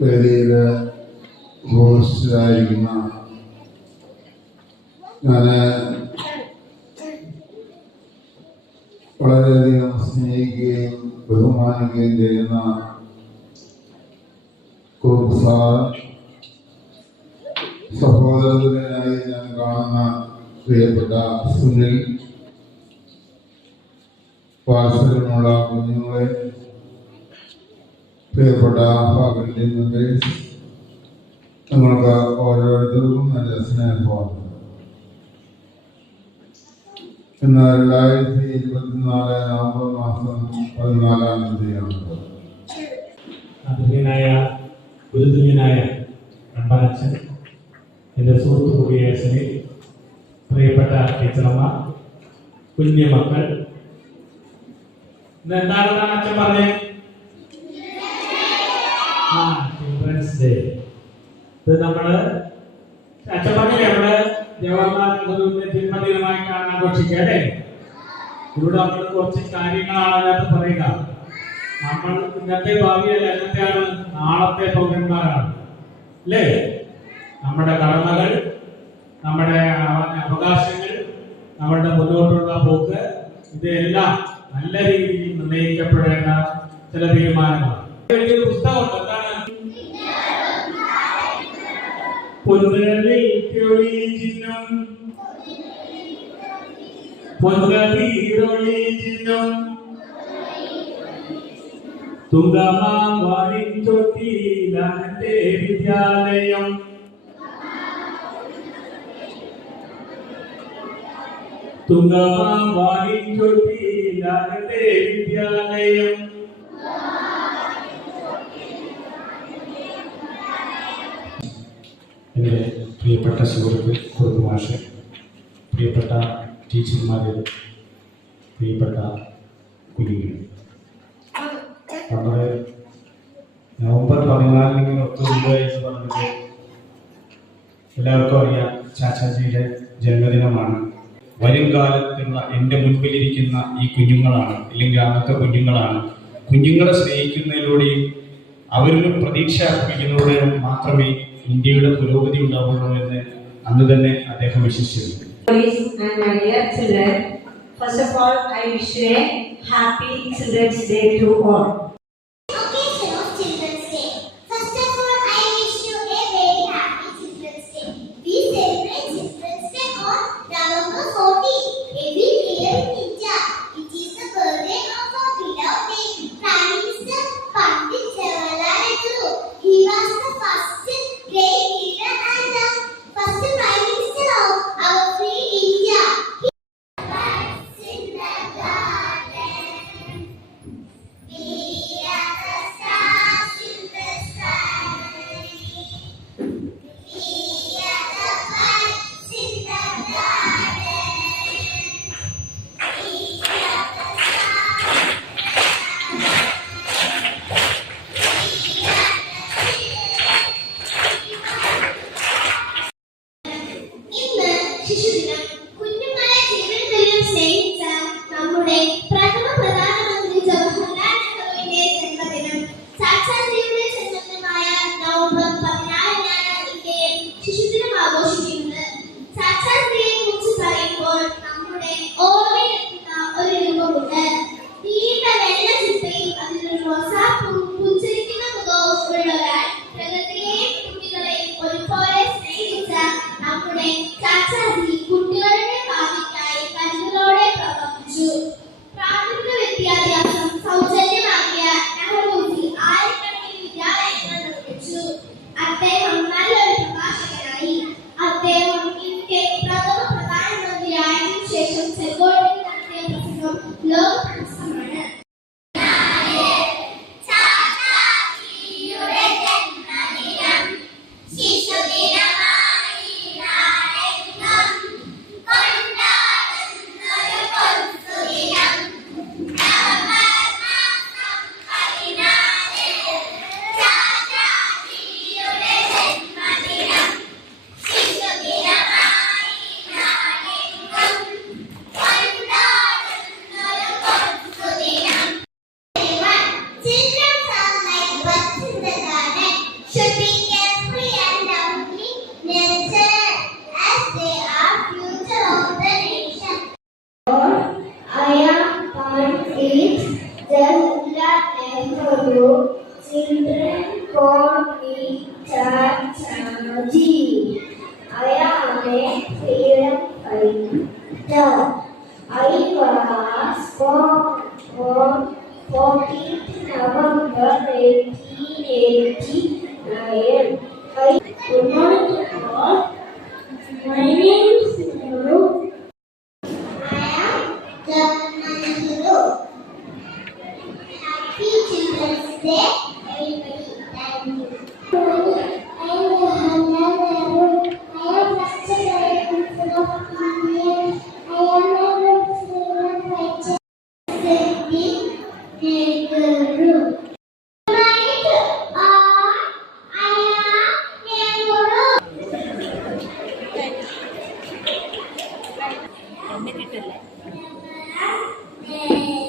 വേദിയിൽ ഹോസ്റ്റിലായിരിക്കുന്ന ഞാൻ വളരെയധികം സ്നേഹിക്കുകയും ബഹുമാനിക്കുകയും ചെയ്യുന്ന സഹോദരനായി ഞാൻ കാണുന്ന പ്രിയപ്പെട്ട സുനിൽ, വാത്സല്യമുള്ള കുഞ്ഞുങ്ങളെ, പ്രിയപ്പെട്ട ഫാക്കൽറ്റി മെമ്പേഴ്സ്, നിങ്ങൾക്ക് ഓരോരുത്തർക്കും നല്ല സ്നേഹമാണ്. ഇന്ന് 2024 നവംബർ മാസം 14-ാം തീയതിയാണ്. അഭിനയനായ ഗുരുതുല്യനായ അമ്പലച്ചൻ, എൻ്റെ സുഹൃത്തു കൂടിയ സുനിൽ, പ്രിയപ്പെട്ട ടീച്ചറമ്മ, കുഞ്ഞു മക്കൾ, ഇന്നെന്താണ് അച്ഛൻ പറഞ്ഞേ? Children's day. ഇത് നമ്മള് അച്ഛൻ പറഞ്ഞില്ലേ, നമ്മള് ജവഹർലാൽ നെഹ്റുവിന്റെ ജന്മദിനമായിട്ടാണ് ആഘോഷിക്കുക അല്ലേ? ഇവിടെ നമ്മൾ കുറച്ച് കാര്യങ്ങളാണ് അതിനകത്ത് പറയുക. നമ്മൾ ഇന്നത്തെ ഭാവിയല്ല, എന്നത്തെയാണ് നാളത്തെ പൗരന്മാരാണ് അല്ലേ? നമ്മുടെ കടമകൾ, നമ്മുടെ അവകാശങ്ങൾ, നമ്മുടെ മുന്നോട്ടുള്ള പോക്ക്, ഇതെല്ലാം നല്ല രീതിയിൽ നിർണ്ണയിക്കപ്പെടേണ്ട ചില തീരുമാനങ്ങളാണ്. വലിയൊരു പുസ്തകമുണ്ട്, എന്താണ്? പൊൻകതിരൊളി ചിഹ്നം, പൊൻകതിരൊളി ചിഹ്നം, തുങ്കമാവാടിൻ തൊട്ടിയിലെ വിദ്യാലയം, തുങ്കമാവാടിൻ തൊട്ടിയിലെ വിദ്യാലയം. എൻ്റെ പ്രിയപ്പെട്ട സുഹൃത്ത് കുറുമാഷ്, പ്രിയപ്പെട്ട ടീച്ചർമാരെ, പ്രിയപ്പെട്ട കുഞ്ഞുങ്ങൾ, നമ്മുടെ നവംബർ 14 ഒത്തുകൂടുക എന്ന് പറഞ്ഞത് എല്ലാവർക്കും അറിയാം, ചാച്ചാജിയുടെ ജന്മദിനമാണ്. വരും കാലത്തുള്ള എൻ്റെ മുൻപിലിരിക്കുന്ന ഈ കുഞ്ഞുങ്ങളാണ്, അല്ലെങ്കിൽ അന്നത്തെ കുഞ്ഞുങ്ങളാണ്. കുഞ്ഞുങ്ങളെ സ്നേഹിക്കുന്നതിലൂടെയും അവരിലും പ്രതീക്ഷ അർപ്പിക്കുന്നതിലൂടെയും മാത്രമേ ഇന്ത്യയുടെ പുരോഗതി ഉണ്ടാവുള്ളൂ എന്ന് അന്ന് തന്നെ അദ്ദേഹം വിശ്വസിച്ചിരുന്നു. First of all, I wish a happy Children's Day to all. Occasion of Children's Day. First of all, I wish you a very happy Children's Day. We celebrate Children's Day on November 14 every year in India. It is the birthday of our beloved Prime Minister Pandit Jawaharlal Nehru. He was the first great leader and the first Prime Minister of our free India. In the garden, we Nehru. Children call me Chachaji. I am a freedom fighter. I was born on 14th November 1889. Good morning to all. My name is Nehru. I am Nehru. Happy Children's Day, everybody. Thank you. I am Johanna Nehru. I am first grade of India. I am a good freedom fighter. Nehru. Good morning to all. I am Nehru. Nehru.